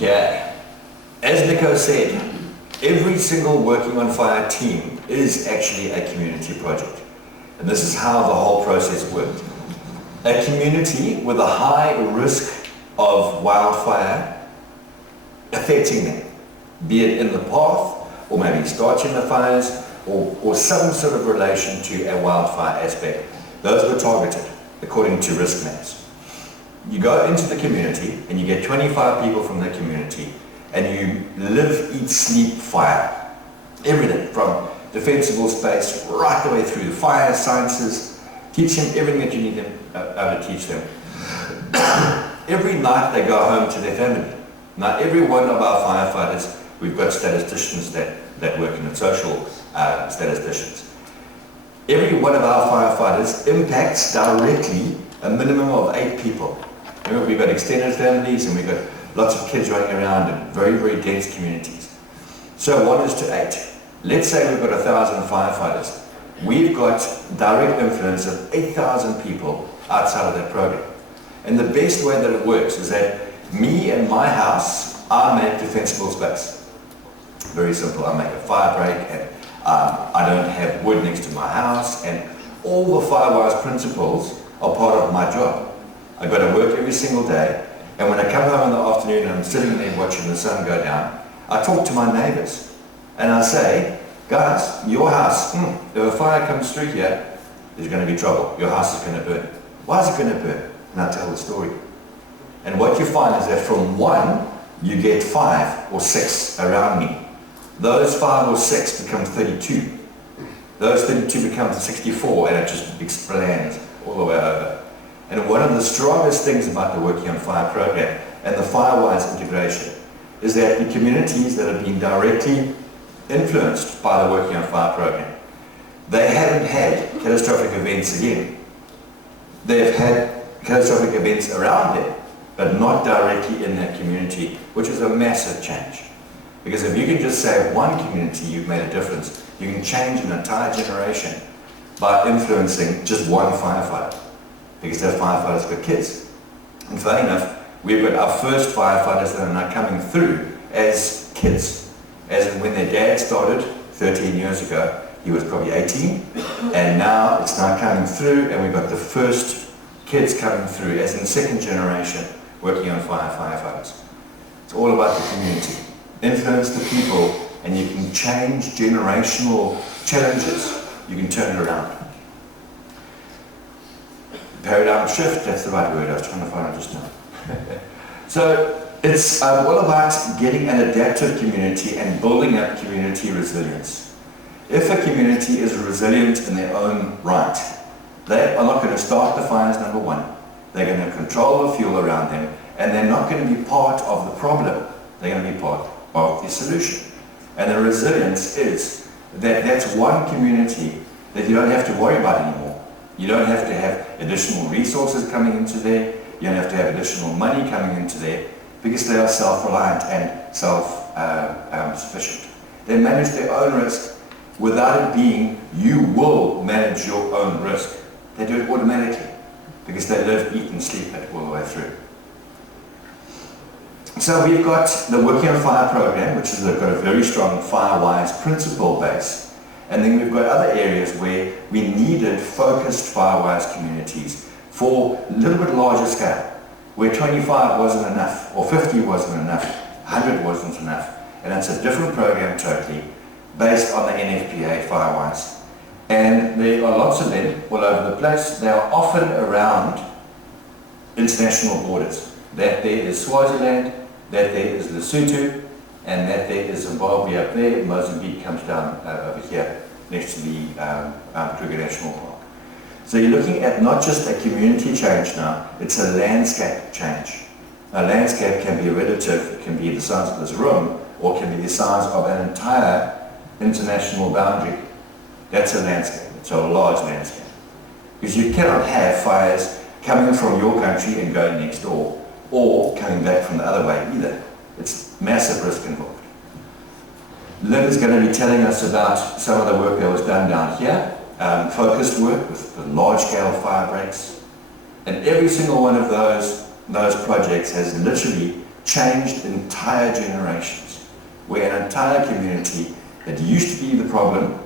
Okay. As Nico said, every single working on fire team is actually a community project. And this is how the whole process worked. A community with a high risk of wildfire affecting them, be it in the path, or maybe starting the fires, or some sort of relation to a wildfire aspect. Those were targeted according to risk maps. You go into the community and you get 25 people from the community and you live, eat, sleep fire. Everything from defensible space right the way through the fire sciences. Teach them everything that you need them to teach them. Every night they go home to their family. Now every one of our firefighters, we've got statisticians that work in the social statisticians. Every one of our firefighters impacts directly a minimum of 8 people. Remember, we've got extended families and we've got lots of kids running around in very, very dense communities. So 1 is to 8. Let's say we've got 1,000 firefighters. We've got direct influence of 8,000 people outside of that program. And the best way that it works is that me and my house, I make defensible space. Very simple. I make a fire break and I don't have wood next to my house, and all the firewise principles are part of my job. I go to work every single day, and when I come home in the afternoon and I'm sitting there watching the sun go down, I talk to my neighbors and I say, guys, your house, if a fire comes through here, there's going to be trouble. Your house is going to burn. Why is it going to burn? And I tell the story. And what you find is that from 1, you get 5 or 6 around me. Those 5 or 6 become 32. Those 32 become 64, and it just expands all the way over. And one of the strongest things about the Working on Fire program and the Firewise integration is that the communities that have been directly influenced by the Working on Fire program, they haven't had catastrophic events again. They've had catastrophic events around them, but not directly in that community, which is a massive change. Because if you can just save one community, you've made a difference. You can change an entire generation by influencing just one firefighter. Because that firefighter's got kids. And funny enough, we've got our first firefighters that are now coming through as kids. As in when their dad started 13 years ago, he was probably 18. And now it's now coming through, and we've got the first kids coming through as in second generation working on firefighters. It's all about the community. Influence the people, and you can change generational challenges. You can turn it around. Paradigm shift, that's the right word. I was trying to find it just now. So it's all about getting an adaptive community and building up community resilience. If a community is resilient in their own right, they are not going to start the fires, number 1. They're going to control the fuel around them, and they're not going to be part of the problem. They're going to be part of the solution. And the resilience is that that's one community that you don't have to worry about anymore. You don't have to have additional resources coming into there. You don't have to have additional money coming into there, because they are self-reliant and self-sufficient. They manage their own risk without it being, you will manage your own risk. They do it automatically because they live, eat and sleep it all the way through. So we've got the Working on Fire program, which has got a very strong Firewise principle base. And then we've got other areas where we needed focused Firewise communities for a little bit larger scale, where 25 wasn't enough, or 50 wasn't enough, 100 wasn't enough. And it's a different program totally, based on the NFPA Firewise. And there are lots of them all over the place. They are often around international borders. That there is Swaziland, that there is Lesotho, and that there is Zimbabwe up there. Mozambique comes down over here next to the Kruger National Park. So you're looking at not just a community change now, it's a landscape change. A landscape can be relative, it can be the size of this room, or it can be the size of an entire international boundary. That's a landscape, it's a large landscape. Because you cannot have fires coming from your country and going next door, or coming back from the other way either. It's massive risk involved. Lynn is going to be telling us about some of the work that was done down here, focused work with large-scale fire breaks. And every single one of those projects has literally changed entire generations, where an entire community that used to be the problem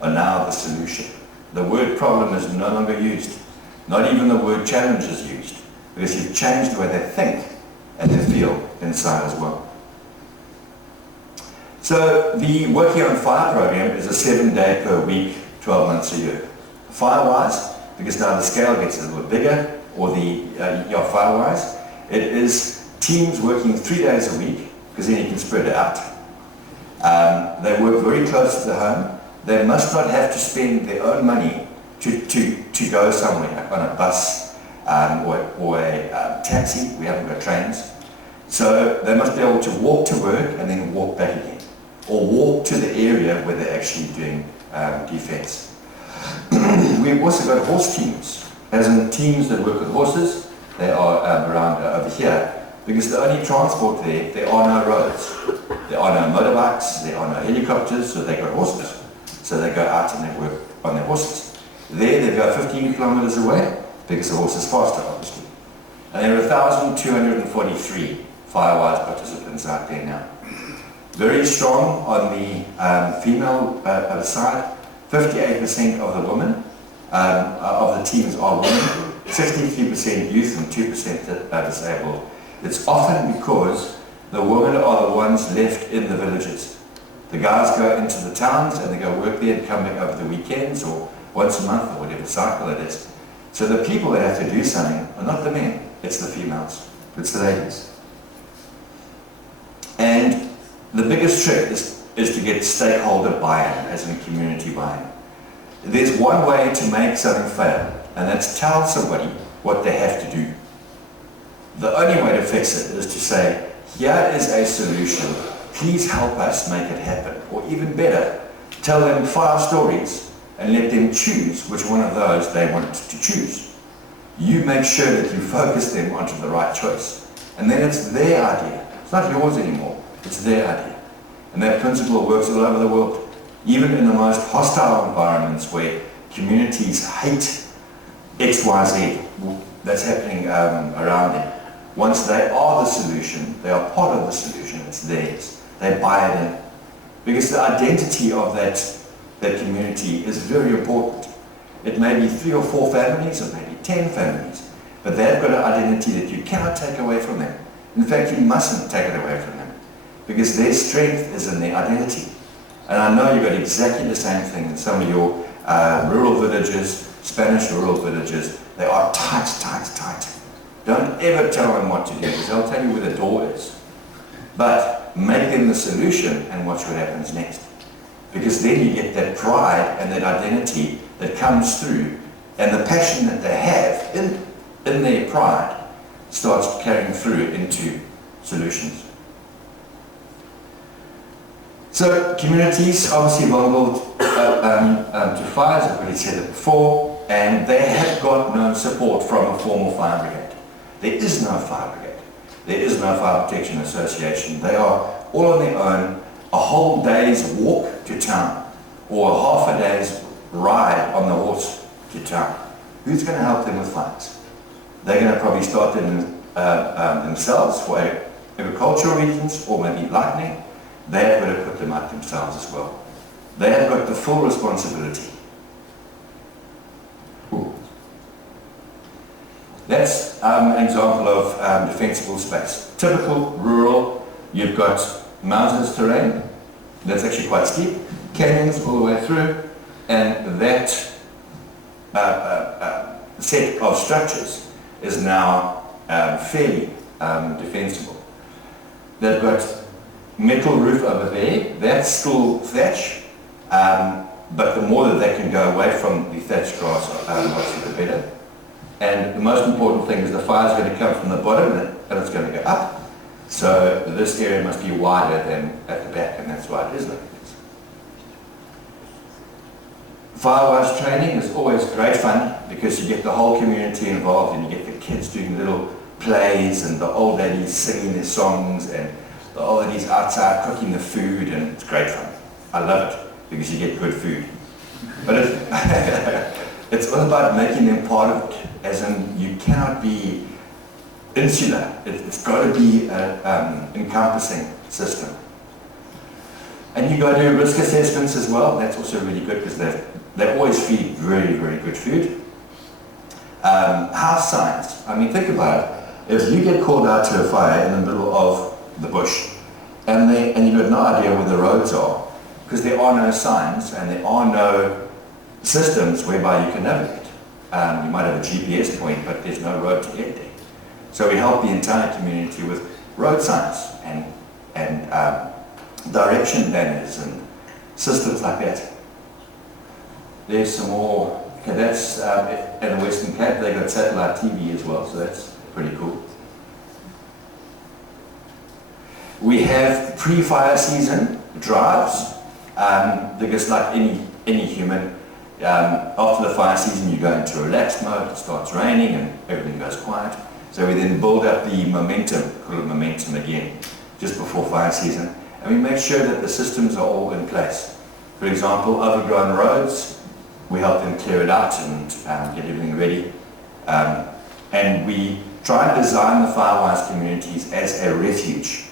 are now the solution. The word problem is no longer used. Not even the word challenge is used, because you've changed the way they think and they feel inside as well. So the Working on Fire program is a 7-day per week, 12 months a year. Fire-wise, because now the scale gets a little bigger, or fire-wise, it is teams working 3 days a week, because then you can spread it out. They work very close to the home. They must not have to spend their own money to go somewhere, on a bus or a taxi. We haven't got trains. So they must be able to walk to work and then walk back again, or walk to the area where they're actually doing defense. We've also got horse teams, as in teams that work with horses. They are around over here, because the only transport there are no roads. There are no motorbikes, there are no helicopters, so they got horses. So they go out and they work on their horses. There they go 15 kilometers away, because the horse is faster, obviously. And there are 1,243 Firewise participants out there now. Very strong on the female side. 58% of the women of the teams are women, 63% youth and 2% are disabled. It's often because the women are the ones left in the villages. The guys go into the towns and they go work there and come back over the weekends or once a month or whatever cycle it is. So the people that have to do something are not the men, it's the females, it's the ladies. And the biggest trick is to get stakeholder buy-in, as in community buy-in. There's one way to make something fail, and that's tell somebody what they have to do. The only way to fix it is to say, here is a solution, please help us make it happen. Or even better, tell them 5 stories and let them choose which one of those they want to choose. You make sure that you focus them onto the right choice. And then it's their idea. It's not yours anymore, it's their idea. And that principle works all over the world, even in the most hostile environments where communities hate XYZ that's happening around them. Once they are the solution, they are part of the solution, it's theirs. They buy it in. Because the identity of that community is very important. It may be 3 or 4 families, or maybe 10 families, but they've got an identity that you cannot take away from them. In fact, you mustn't take it away from them, because their strength is in their identity. And I know you've got exactly the same thing in some of your rural villages, Spanish rural villages. They are tight, tight, tight. Don't ever tell them what to do, because they'll tell you where the door is. But make them the solution and watch what happens next. Because then you get that pride and that identity that comes through, and the passion that they have in their pride starts carrying through into solutions. So communities obviously vulnerable to fires, I've already said it before, and they have got no support from a formal fire brigade. There is no fire brigade. There is no fire protection association. They are all on their own, a whole day's walk to town, or a half a day's ride on the horse to town. Who's going to help them with fires? They're going to probably start them themselves for agricultural reasons, or maybe lightning. They have got to put them out themselves as well. They have got the full responsibility. Ooh. That's an example of defensible space. Typical rural, you've got mountainous terrain, that's actually quite steep, canyons all the way through, and that set of structures is now fairly defensible. They've got metal roof over there, that's still thatch, but the more that they can go away from the thatched grass, obviously the better. And the most important thing is the fire is going to come from the bottom and it's going to go up. So this area must be wider than at the back, and that's why it is like this. Firewise training is always great fun because you get the whole community involved and you get the kids doing little plays and the old ladies singing their songs and the old ladies outside cooking the food, and it's great fun. I love it because you get good food. But it's all about making them part of it, as in you cannot be insular. It's got to be an encompassing system. And you got to do risk assessments as well. That's also really good because they always feed very, very good food. House science. I mean, think about it. If you get called out to a fire in the middle of the bush and you've got no idea where the roads are, because there are no signs and there are no systems whereby you can navigate. You might have a GPS point, but there's no road to get there. So we help the entire community with road signs and direction planners and systems like that. There's some more. Okay, that's in the Western Cape. They've got satellite TV as well, so that's pretty cool. We have pre-fire season drives, because like any human, after the fire season you go into relaxed mode, it starts raining and everything goes quiet. So we then build up the momentum, call it momentum again, just before fire season. And we make sure that the systems are all in place. For example, overgrown roads, we help them clear it out and get everything ready. And we try and design the Firewise communities as a refuge,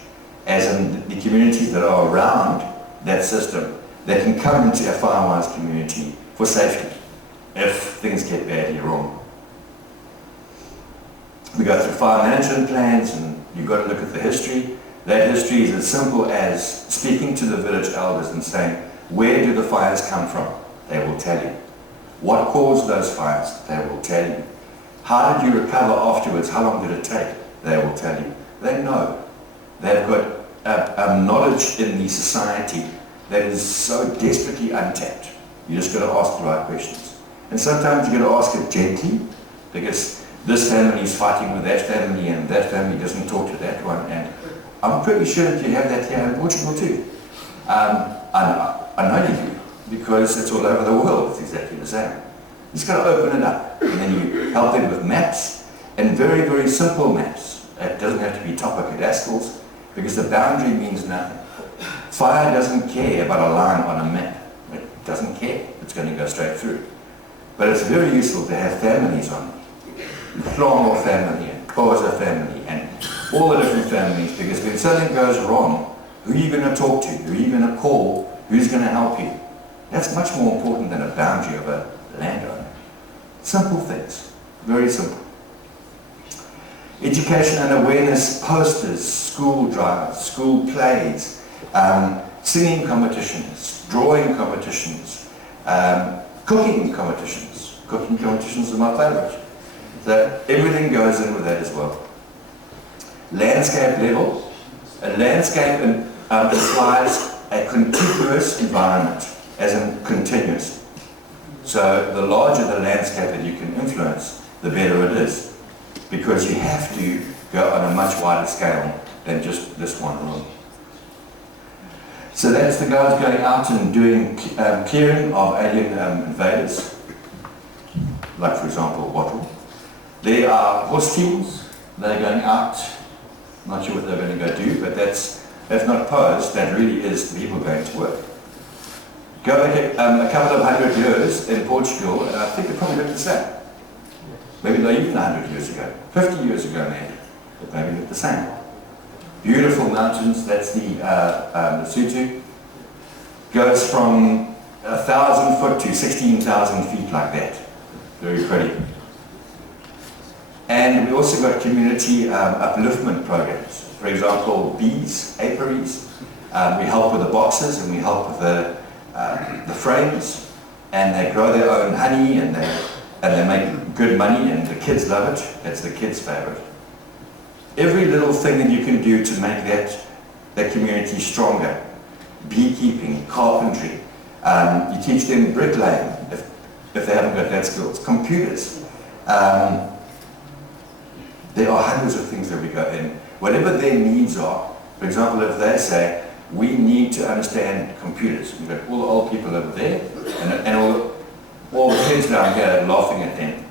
as in the communities that are around that system. They can come into a Firewise community for safety if things get badly wrong. We go through fire management plans, and you've got to look at the history. That history is as simple as speaking to the village elders and saying, where do the fires come from? They will tell you. What caused those fires? They will tell you. How did you recover afterwards? How long did it take? They will tell you. They know. They've got knowledge in the society that is so desperately untapped. You just got to ask the right questions. And sometimes you got to ask it gently, because this family is fighting with that family and that family doesn't talk to that one. And I'm pretty sure that you have that here in Portugal too. I know you do, because it's all over the world. It's exactly the same. You just got to open it up, and then you help them with maps, and very, very simple maps. It doesn't have to be topocadascals, because the boundary means nothing. Fire doesn't care about a line on a map. It doesn't care. It's going to go straight through. But it's very useful to have families on it. Flongo family and Koza family and all the different families, because when something goes wrong, who are you going to talk to? Who are you going to call? Who's going to help you? That's much more important than a boundary of a landowner. Simple things. Very simple. Education and awareness posters, school drives, school plays, singing competitions, drawing competitions, cooking competitions. Cooking competitions are my favorite. So everything goes in with that as well. Landscape level. A landscape implies a contiguous environment, as in continuous. So the larger the landscape that you can influence, the better it is, because you have to go on a much wider scale than just this one room. So that's the guys going out and doing clearing of alien invaders, like for example wattle. There are horse teams. They're going out. Not sure what they're going to go do, but that's not posed. That really is the people going to work. Go back a couple of 100 years in Portugal, and I think it probably looked the same. Maybe not even 100 years ago, 50 years ago maybe, but maybe looked the same. Beautiful mountains. That's the Lesotho. Goes from 1,000 foot to 16,000 feet like that. Very pretty. And we also got community upliftment programs. For example, bees, apiaries. We help with the boxes and we help with the frames, and they grow their own honey and they make good money, and the kids love it. That's the kids' favorite. Every little thing that you can do to make that community stronger. Beekeeping, carpentry. You teach them bricklaying if they haven't got that skills. Computers. There are hundreds of things that we go in. Whatever their needs are. For example, if they say, we need to understand computers. We've got all the old people over there, and all the kids down here laughing at them.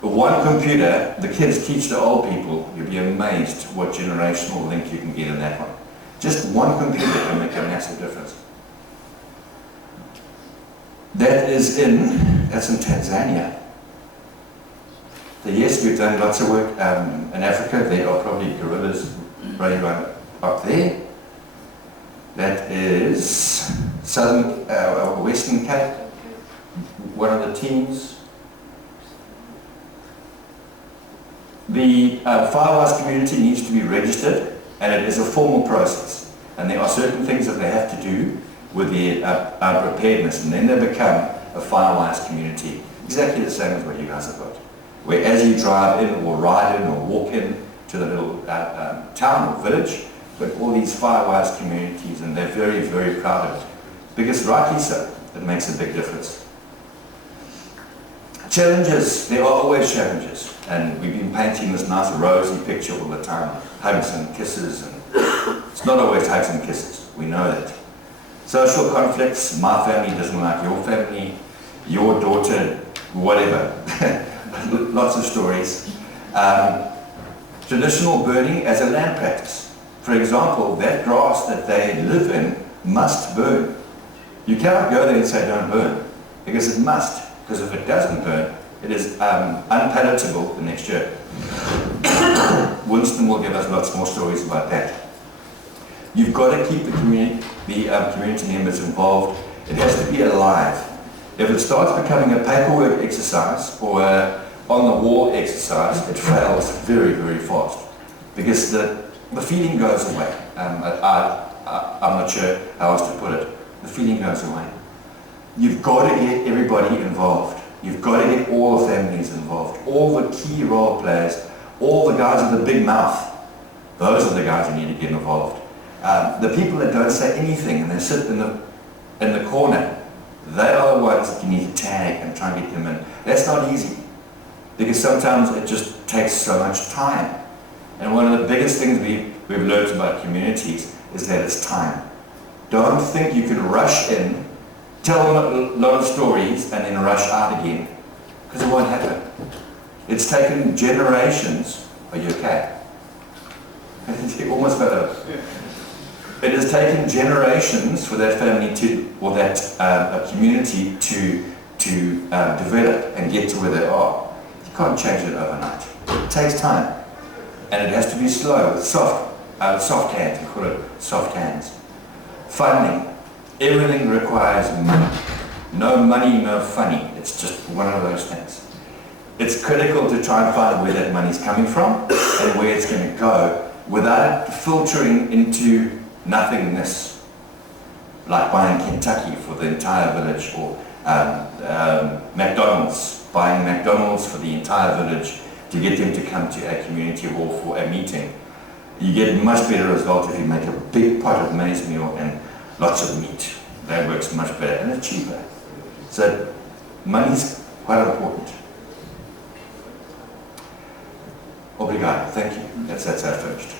One computer, the kids teach the old people, you'll be amazed what generational link you can get in that one. Just one computer can make a massive difference. That's in Tanzania. So yes, we've done lots of work in Africa. There are probably gorillas running right up there. That is Southern, Western Cape, one of the teams. The Firewise community needs to be registered, and it is a formal process. And there are certain things that they have to do with their preparedness, and then they become a Firewise community, exactly the same as what you guys have got. Where as you drive in or ride in or walk in to the little town or village, but all these Firewise communities, and they're very, very proud of it. Because rightly so, it makes a big difference. Challenges, there are always challenges, and we've been painting this nice rosy picture all the time, hugs and kisses, and it's not always hugs and kisses, we know that. Social conflicts, my family doesn't like your family, your daughter, whatever, lots of stories. Traditional burning as a land practice. For example, that grass that they live in must burn. You cannot go there and say don't burn, because it must. Because if it doesn't burn, it is unpalatable the next year. Winston will give us lots more stories about that. You've got to keep the community members involved. It has to be alive. If it starts becoming a paperwork exercise or a on-the-wall exercise, it fails very, very fast. Because the feeling goes away. I'm not sure how else to put it. The feeling goes away. You've got to get everybody involved. You've got to get all the families involved, all the key role players, all the guys with the big mouth. Those are the guys who need to get involved. The people that don't say anything and they sit in the corner, they are the ones that you need to tag and try and get them in. That's not easy, because sometimes it just takes so much time. And one of the biggest things we've learned about communities is that it's time. Don't think you can rush in, tell them a lot of stories, and then rush out again, because it won't happen. It's taken generations. Are you okay? You almost got it. It has taken generations for that family to, or that community to develop and get to where they are. You can't change it overnight. It takes time, and it has to be slow, soft hands. We call it soft hands. Funding. Everything requires money. No money, no funny. It's just one of those things. It's critical to try and find where that money's coming from and where it's going to go without it filtering into nothingness, like buying Kentucky for the entire village, or McDonald's, buying McDonald's for the entire village to get them to come to a community hall for a meeting. You get a much better result if you make a big pot of maize meal and lots of meat. That works much better, and it's cheaper. So money's quite important. Obrigado, thank you. That's how I finished.